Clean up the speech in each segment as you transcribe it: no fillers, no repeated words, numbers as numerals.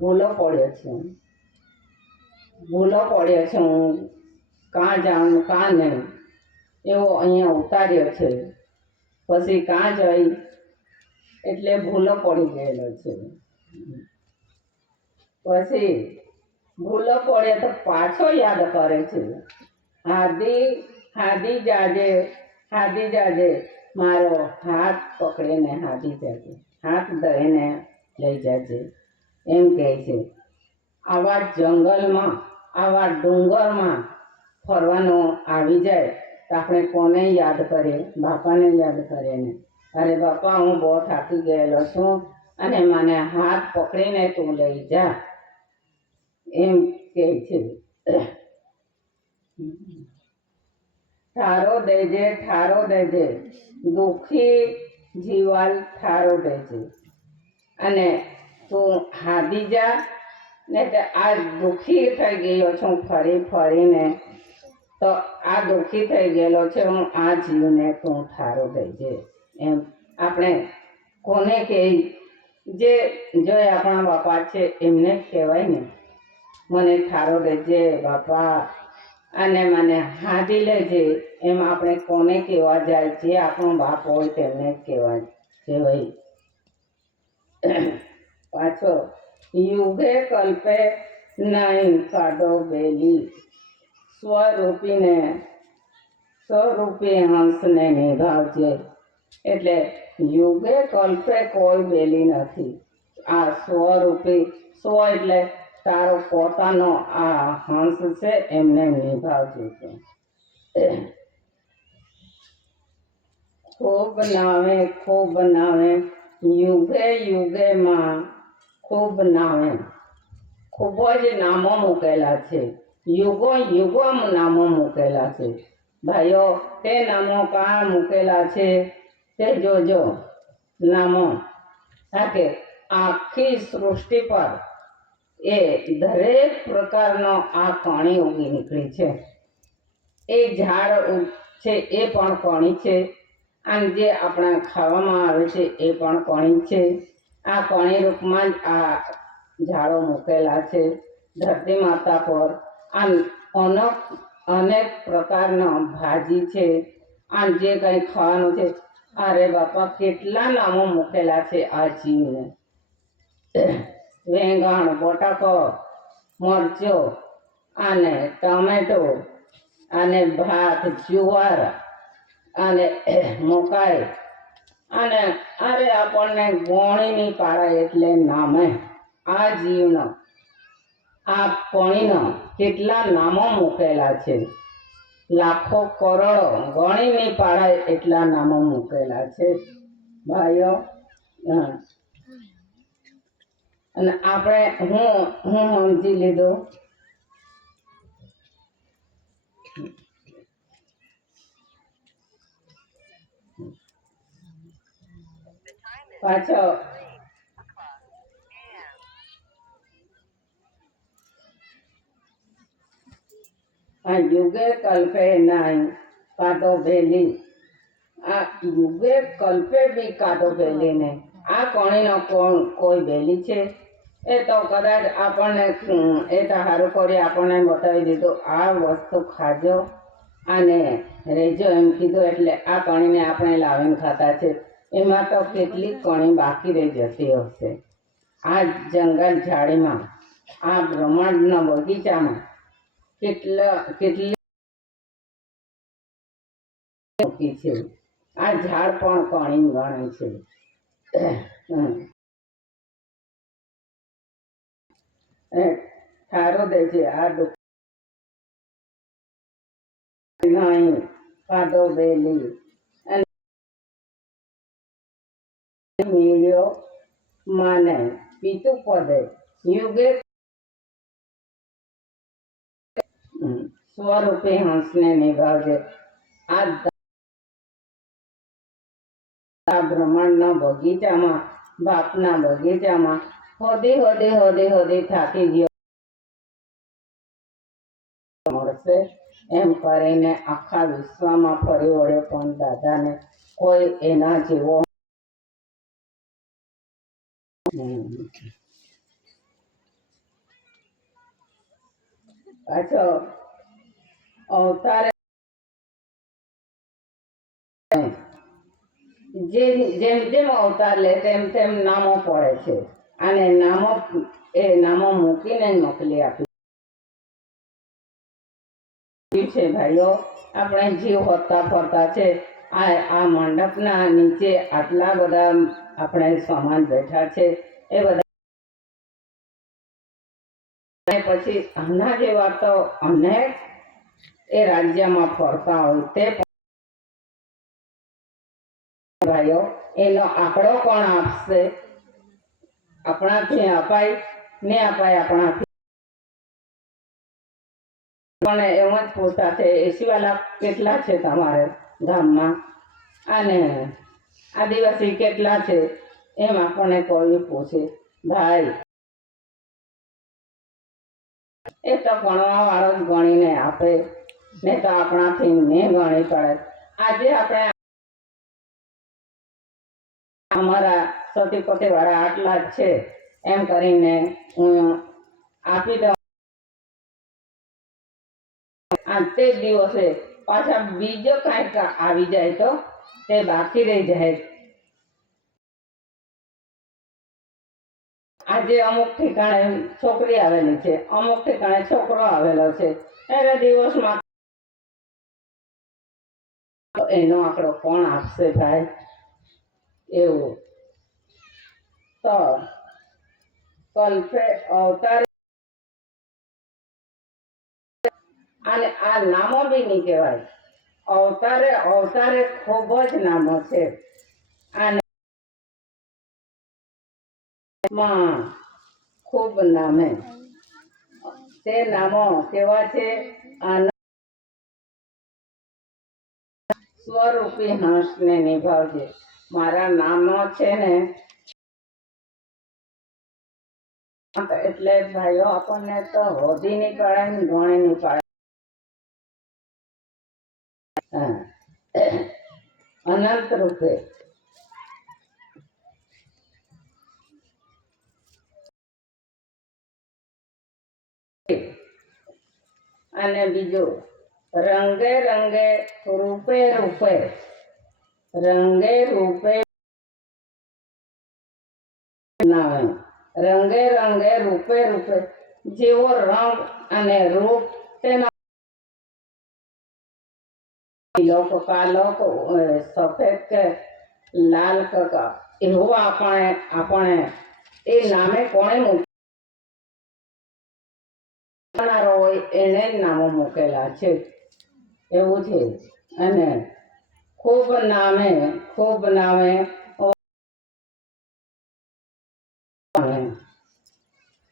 ભૂલો પડ્યો છું, હું કાં જાઉં કાં નહીં એવો અહીંયા ઉતાર્યો છે. પછી કાં જઈ એટલે ભૂલો પડી ગયેલો છે. પછી ભૂલો પડે તો પાછો યાદ કરે છે, હાદી જાજે મારો હાથ પકડીને હાદી જાજે, હાથ ધરીને લઈ જાજે એમ કહે છે. આવા જંગલમાં આવા ડુંગરમાં ફરવાનું આવી જાય તો આપણે કોને યાદ કરીએ? બાપાને યાદ કરીએ ને. અરે બાપા, હું બહુ થાકી ગયેલો છું અને મને હાથ પકડીને તું લઈ જા એમ કહે છે. ઠારો દેજે દુઃખી જીવાલ ઠારો દેજે, અને તું હાદી જા ને તે આ દુઃખી થઈ ગયો છું ફરીને, તો આ દુઃખી થઈ ગયેલો છે હું, આ જીવને તું ઠારો દેજે એમ આપણે કોને કહે? જે આપણા બાપા છે એમને કહેવાય ને, મને ઠારો દેજે બાપા અને મને હાદી લેજે એમ આપણે કોને કહેવા જાય? જે આપણો બાપ હોય તેમને કહેવાય. પાછો યુગે કલ્પે નહીં કાઢો બેલી, સ્વરૂપી હંસને નિભાવજે. એટલે યુગે કલ્પે કોઈ બેલી નથી. આ સ્વરૂપી એટલે તારો પોતાનો આ હંસ છે એમને નિભાવજે. ખૂબ નાવે યુગેમાં ખૂબ નાવે, ખૂબ જ નામો મૂકેલા છે. યુગો નામો મૂકેલા છે. ભાઈઓ, તે નામો કાં મૂકેલા છે તે જોજો. નામો કે આખી સૃષ્ટિ પર એ દરેક પ્રકારનો આ કણી ઉગી નીકળી છે. એ ઝાડ છે એ પણ કણી છે, અને જે આપણા ખાવામાં આવે છે એ પણ કણી છે. આ કણી રૂપમાં જ આ ઝાડો મૂકેલા છે ધરતી માતા પર. આ અનેક પ્રકારનો ભાજી છે, આ જે કંઈ ખાવાનું છે. અરે બાપા, કેટલા નામો મૂકેલા છે આ જીવને. વેંગણ, બટાકો, મરચો અને ટમેટો અને ભાત, જુવાર અને મકાઈ, અને અરે આપણને ગોણીની પાડા એટલે નામે આ જીવનો આ કણીનો કેટલા નામો મૂકેલા છે. લાખો કરોડો ગણી નહીં પાડાય એટલા નામો મૂકેલા છે ભાઈઓ. અને આપણે હું સમજી લીધું. પાછો આ યુગે કલ્પે નહીં કાઢો બેલી, આ યુગે કલ્પે બી કાઢો બેલી ને. આ કણીનો કોઈ બેલી છે? એ તો કદાચ આપણને એ તો સારું કરી આપણને બતાવી દીધું, આ વસ્તુ ખાજો અને રહેજો એમ કીધું. એટલે આ કણીને આપણે લાવીને ખાતા છે. એમાં તો કેટલી કણી બાકી રહી જતી હશે. આ જંગલ ઝાડીમાં, આ બ્રહ્માંડના બગીચામાં કેટલી છે. આ ઝાડ પણ કણી ગણાય છે. ઠારો દેજે આ નહીં કાઢો બેલી, અને મેળ્યો માને પીતું પદે યુગે સ્વરૂપે હંસને નિભાવજે. આ બ્રહ્માંડના બગીચામાં, બાપના બગીચામાં હોદી થાકી ગયો મળશે એમ કરીને આખા વિશ્વમાં ફરી વળ્યો, પણ દાદાને કોઈ એના જેવો પાછો અવતારે જેમ જેમ અવતાર લે તેમ તેમ નામો પડે છે અને નામો મૂકીને મોકલી આપી છે ભાઈઓ. આપણે જીવ હોતા ફરતા છે. આ મંડપના નીચે આટલા બધા આપણે સામાન બેઠા છે એ બધા પછી આના જેવા તો અનેક એ રાજ્યમાં ફરતા હોય તે ભાઈઓ એનો આંકડો કોણ આપશે? આપણાથી અપાય ને અપાય આપણાથી પણ એમ જ પૂછાશે 80 વાળા કેટલા છે તમારે ગામમાં અને આદિવાસી કેટલા છે એમ આપણને કોઈ પૂછે. ભાઈ એ તો ગણવા વાળો જ ગણીને આપે ને તો આપણાથી નહીં ગણી પડે. આજે આપણે અમારા સતી પતિ વાળા આટલા જ છે એમ કરીને હું આપી દઉં. આ તે દિવસે પાછા બીજો કાંઈક આવી જાય તો તે બાકી રહી જાય. આજે અમુક ઠેકાણે છોકરી આવેલી છે, અમુક ઠેકાણે છોકરો આવેલો છે. એના દિવસમાં એનો આંકડો કોણ આપશે ભાઈ? એવું તો કલ્પે અવતાર અને આ નામો બી નહીં કહેવાય. અવતારે અવતારે ખૂબ જ નામો છે. અને ખૂબ નામે તે નામો કેવા છે? સ્વરૂપી હંસને નિભાવજે. મારા નામો છે ને એટલે ભાઈઓ આપણને તો હોદી નહીં પાડે ને ગણી નહીં પાડે. અનંત રૂપે અને બીજું રંગે રંગે રૂપે રૂપે રંગે રૂપે નામે રંગે રંગે રૂપે રૂપે જેવો રંગ અને રૂપ તેનો કાલો સફેદ કે લાલ એવું આપણે એ નામે કોણે મૂકનારો હોય એને જ નામો મૂકેલા છે એવું છે. અને ખૂબ નામે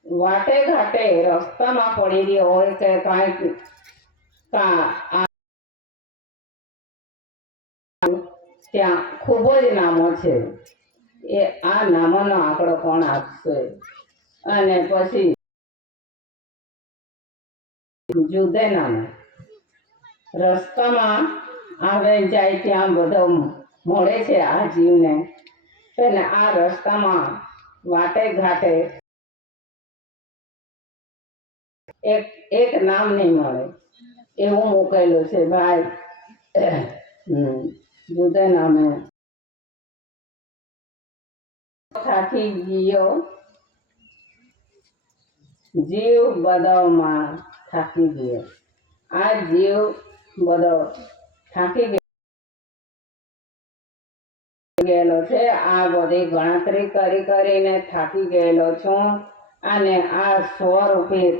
વાટે ઘાટે રસ્તામાં પડી રહ્યો હોય કે કાંઈક ત્યાં ખૂબ જ નામો છે. એ આ નામોનો આંકડો કોણ આપશે? અને પછી જુદે નામે રસ્તામાં આવે જાય ત્યાં બધો મળે છે આ જીવને. તેને આ રસ્તામાં વાટે ઘાટે એક નામ નહીં મળે એવું મૂકેલું છે ભાઈ. જુદે નામે થાકી ગયો જીવ બધામાં થાકી ગયો. આ જીવ બધો થાકી ગયેલો છે. આ બધી ગણતરી કરીને થાકી ગયેલો છું. અને આ સ્વરૂપી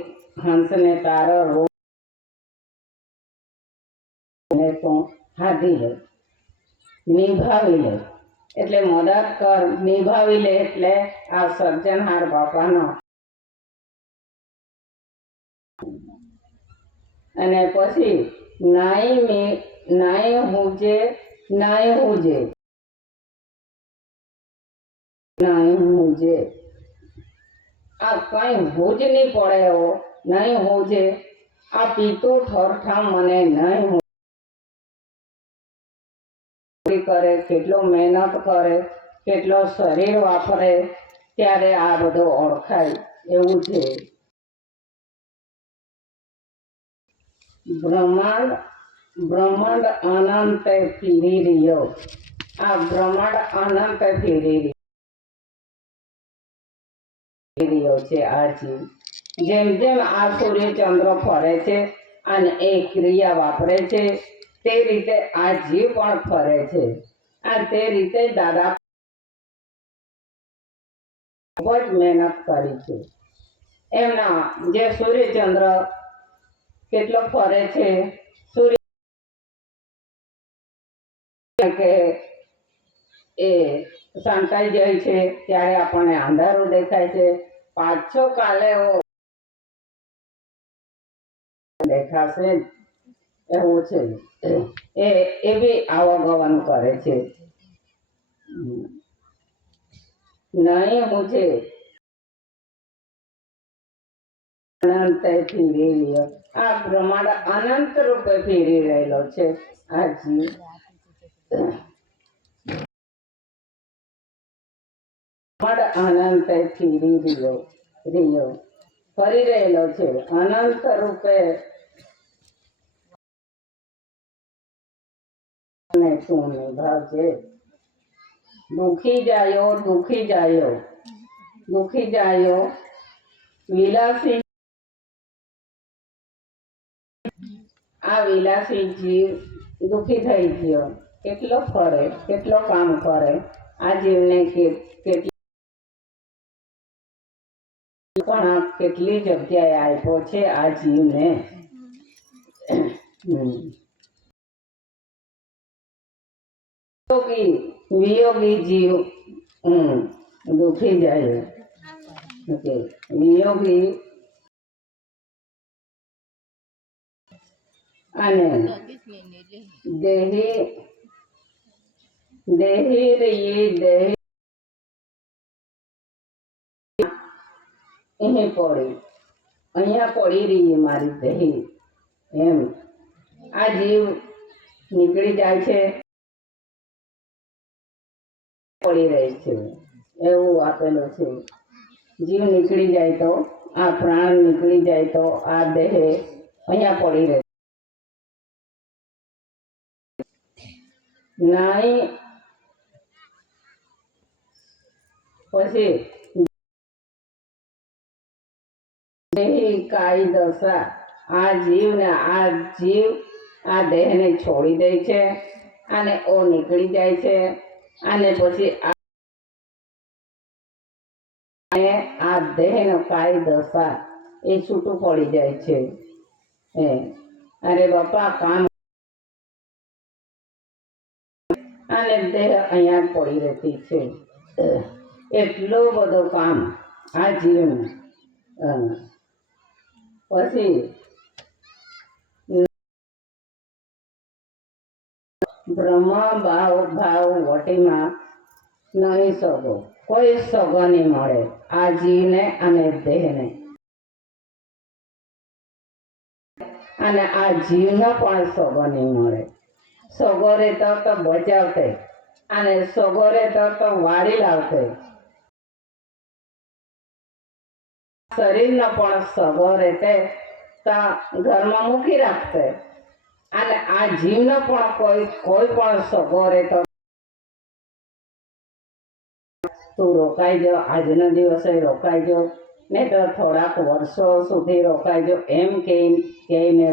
હંસને તારો રૂપ તું હાધી લે, નિભાવી લે. એટલે મદદ કર, નિભાવી લે. એટલે આ સર્જનહાર બાપાનો. અને પછી નાઈ હુજે આ કઈ હુજ નહીં પડે એવો નહીં હુજે. આ પીતું ઠરઠામ મને નહીં કરે, કેટલો મહેનત કરે, કેટલો શરીર વાપરે ત્યારે આ બધું ઓળખાય એવું છે. બ્રહ્માંડ બ્રહ્માંડ અનંત ફીરી રહ્યો. આ બ્રહ્માંડ અનંત ફીરી રહ્યો છે. આ જીવ જેમ જેમ આ સૂર્ય ચંદ્ર ફરે છે અને એ ક્રિયા વાપરે છે તે રીતે આ જીવ પણ ફરે છે. આ તે રીતે દાદા ખૂબ જ મહેનત કરી છે. એમના જે સૂર્યચંદ્ર કેટલો ફરે છે, સૂર્ય કે એ શાંતાઈ જાય છે ત્યારે આપણને અંધારું દેખાય છે, પાછો કાલે દેખાશે એવું છે. એ બી આવગમન કરે છે. નહીં હું છે અનંત ફેરી રહ્યો. આ બ્રહ્માંડ અનંત રૂપે ફેરી રહેલો છે. આ જીવ બ્રહ્માંડ અનંત ફેરી રહ્યો ફરી રહેલો છે. અનંત રૂપે શું ભાવ છે. દુખી જાયો વિલાસી. આ વિલાસી જીવ દુખી થઈ ગયો. કેટલો ફરે, કેટલો કામ કરે. આ જીવને કેટલી જગ્યાએ આપ્યો છે આ જીવને. વિયોગી જીવ દુખી જાય. વિયોગી અને દેહી અહીંયા પડી રહી મારી દેહી. એમ આ જીવ નીકળી જાય છે, પડી રહી છે એવું આપેલું છે. જીવ નીકળી જાય તો, આ પ્રાણ નીકળી જાય તો આ દેહ અહીંયા પડી રહે. નાઈ પછી દેહી કાઈ દશા. આ જીવ આ દેહને છોડી દે છે અને ઓ નીકળી જાય છે. અને પછી આ દેહનો કાઈ દશા એ છૂટું પડી જાય છે. અરે બાપા કામ અને દેહ અહીંયા પડી રહેતી છે. એટલું બધું કામ આ જીવનું. પછી બ્રહ્મા ભાવ વટીમાં નહીં સગો. કોઈ સગો નહીં મળે આ જીવને અને દેહને. અને આ જીવનો પણ સગો નહીં મળે. સગો રહેતો તો બચાવતે અને સગો રહેતો તો વાળી લાવતે. શરીરનો પણ સગો રહેતે તો ઘરમાં મૂકી રાખતે. અને આ જીવનો પણ કોઈ પણ સગો રહેતો તું રોકાઈજો, આજનો દિવસે રોકાઈજો, નહીં તો થોડાક વર્ષો સુધી રોકાઈજો એમ કહીને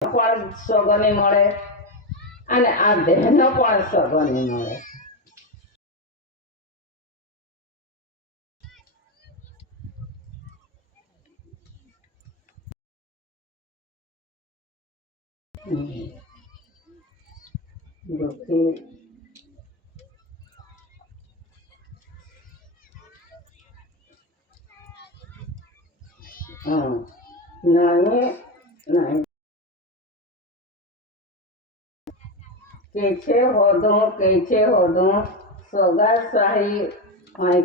પણ સગો નહીં મળે અને આ દેહનો પણ સગો નહીં મળે. દુઃખી નહીં કે છે હોદું સોગાશાહી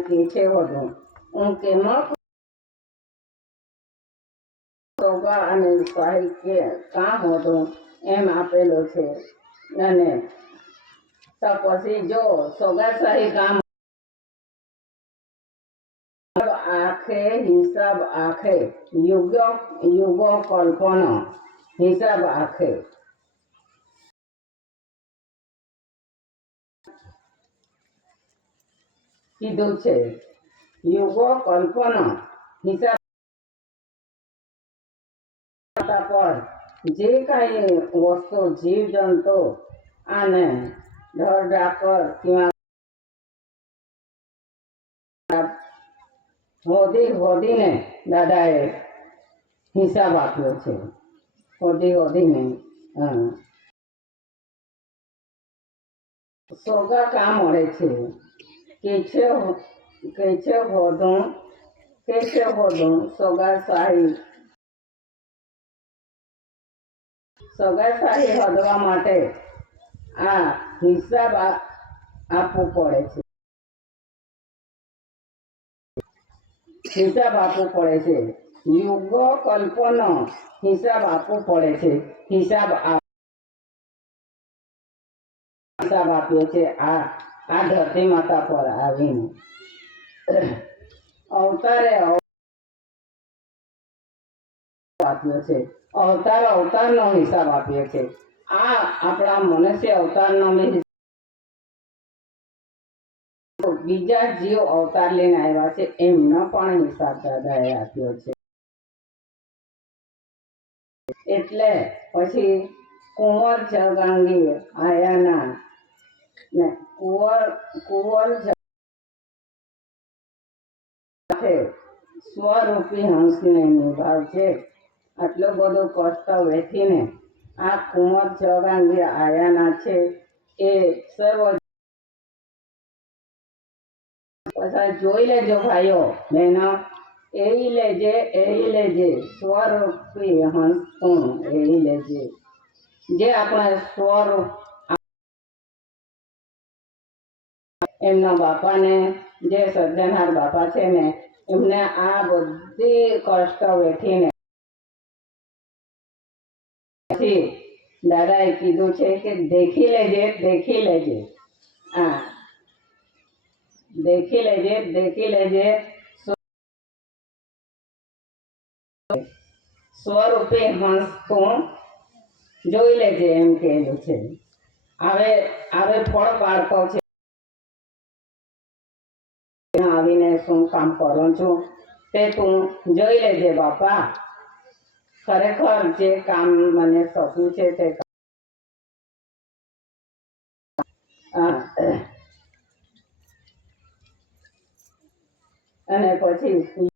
કે છે હોદું હું કેમાં સોગા અને શાહી કે કામ હોતું એમ આપેલું છે. અને તો પછી જો સોગાશાહી કામ આખે હિસાબ આખે યુગો યુગો કલ્પનો હિસાબ આખે કીધું છે. યુગો કલ્પનો હિસાબ પર જે કાંઈ વસ્તુ જીવ જંતુ આને ઢોર ઢાકર હોદીને દાદાએ હિસાબ આપ્યો છે. હોદીને સોગા કામ મળે છે કે છે હોદું સોગાશાહી હદવા માટે આ હિસાબ આપવું પડે છે. યુગો કલ્પનો હિસાબ આપવો પડે છે. હિસાબ આપ્યો છે આ ધરતી માતા પર આવીને અવતારે આપ્યો છે. અવતારનો હિસાબ આપ્યો છે. આ આપણા મનુષ્ય અવતારનો બીજા જીવ અવતાર લઈને આવ્યા છે એમનો પણ હિસાબ દાદાએ આપ્યો છે. એટલે પછી કુંવર જગાંગી આયાના ને કુંવર સ્વરૂપી હંસને નિભાવશે. આટલો બધો કષ્ટ વેઠીને આ કુંવર જગાંગી આયાના છે એ સર્વ પછી જોઈ લેજો ભાઈઓ બહેનો, એ લેજે સ્વરૂપી હંસ તું એ લેજે. જે આપણે સ્વરૂપ એમના બાપાને જે સર્જનહાર બાપા છે ને એમને આ બધી કષ્ટ વેઠીને પછી દાદાએ કીધું છે કે દેખી લેજે હા દેખી લેજે સ્વરૂપે હંસ તું જોઈ લેજે એમ કહેલું છે. હવે ફળ પાડતો છે. આવીને શું કામ કરું છું તે તું જોઈ લેજે બાપા. ખરેખર જે કામ મને સોંપ્યું છે તે અને પછી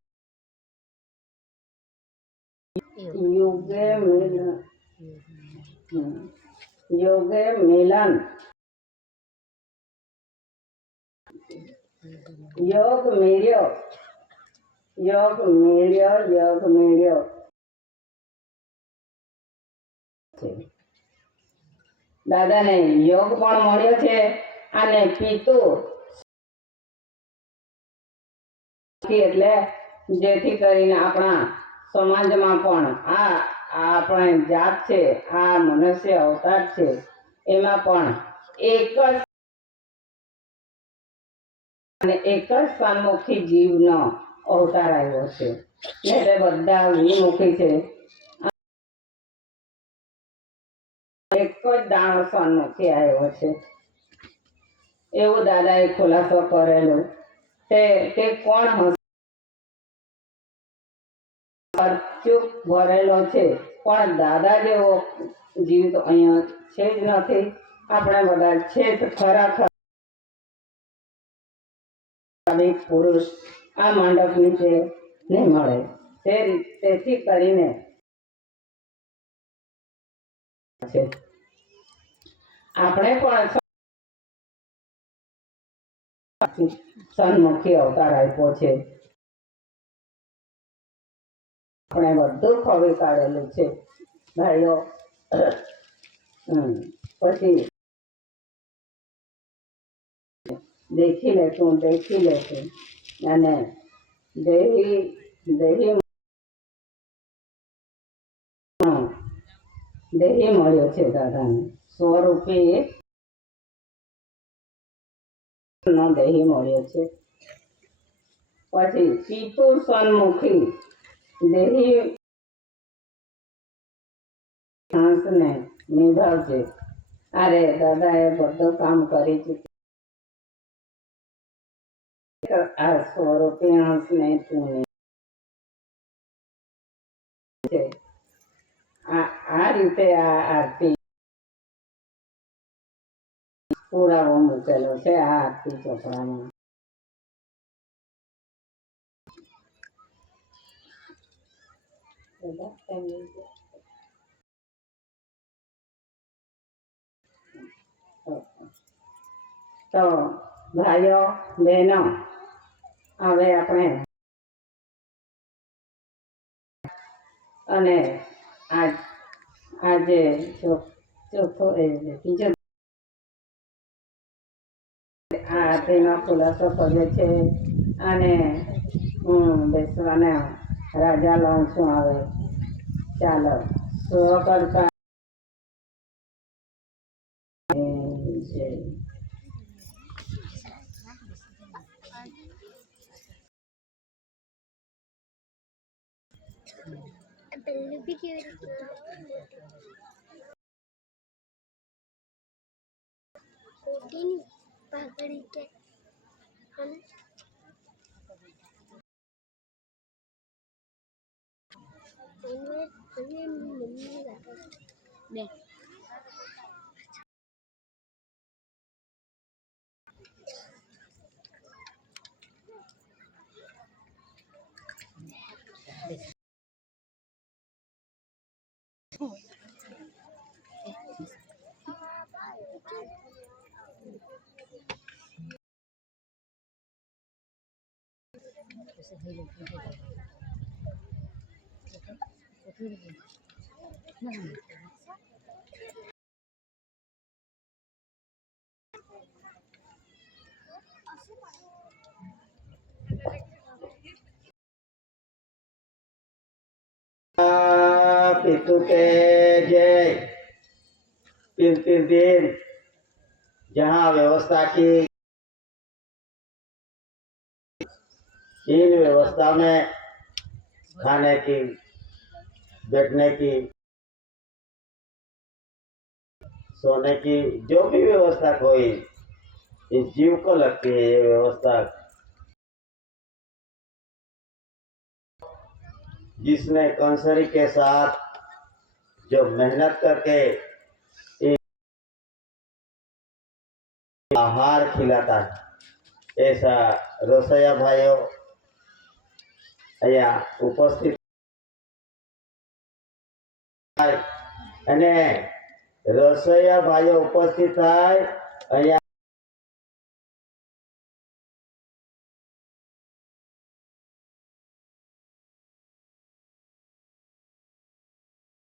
યોગે મિલન યોગ મેળ્યો દાદાને યોગ પણ મળ્યો છે અને પિતું એટલે જેથી કરીને આપણા સમાજમાં પણ આ આપણે જાત છે, આ મનુષ્ય અવતાર છે એમાં પણ એક જ સન્મુખી જીવનો અવતાર આવ્યો છે. એટલે બધા વિમુખી છે. એક જ દાણો સન્મુખી આવ્યો છે એવું દાદાએ ખુલાસો કરેલો. તે કોણ હશે? ચૂપ ભરેલો છે પણ દાદા જેવો જીવ તો અહીંયા છે જ નથી. આપણે બધા છે જ ખરા પુરુષ આ મંડપ નીચે નહીં મળે. તેથી કરીને આપણે પણ સન્મુખી અવતાર આપ્યો છે. આપણે બધું ખોવી કાઢેલું છે ભાઈઓ. પછી દેખી લેશું અને દેહી મળ્યો છે દાદાને. સ્વરૂપી નો દેહી મળ્યો છે. પછી પિતુ સન્મુખી દેહી હંસને નિભાવજે. અરે દાદાએ બધું કામ કરી ચૂક્યા. આ સ્વરૂપી હંસને તું છે. આ રીતે આ આરતી પુરાવો મૂકેલો છે આ આરતી ચોપડામાં. તો ભાઈઓ બહેનો, હવે આપણે અને આજે ચોથો બીજો આ આરતીનો ખુલાસો કર્યો છે. અને હું બેસવાના રાજા લઉં છું. હવે ચાલો સ્વકર્તા જય. પેલું બી કેવી રીતે કોટીની પાઘડી કે અને મમ્મી લાગે બે पितु के जय। 3 दिन जहाँ व्यवस्था की, इन व्यवस्था में खाने की, बैठने की, सोने की जो भी व्यवस्था कोई इस जीव को लगती है, ये व्यवस्था जिसने कंसरी के साथ जो मेहनत करके आहार खिलाता है, ऐसा रसोईया भाइयों અહીંયા ઉપસ્થિત અને રસોઈયા ભાઈઓ ઉપસ્થિત થાય અહીંયા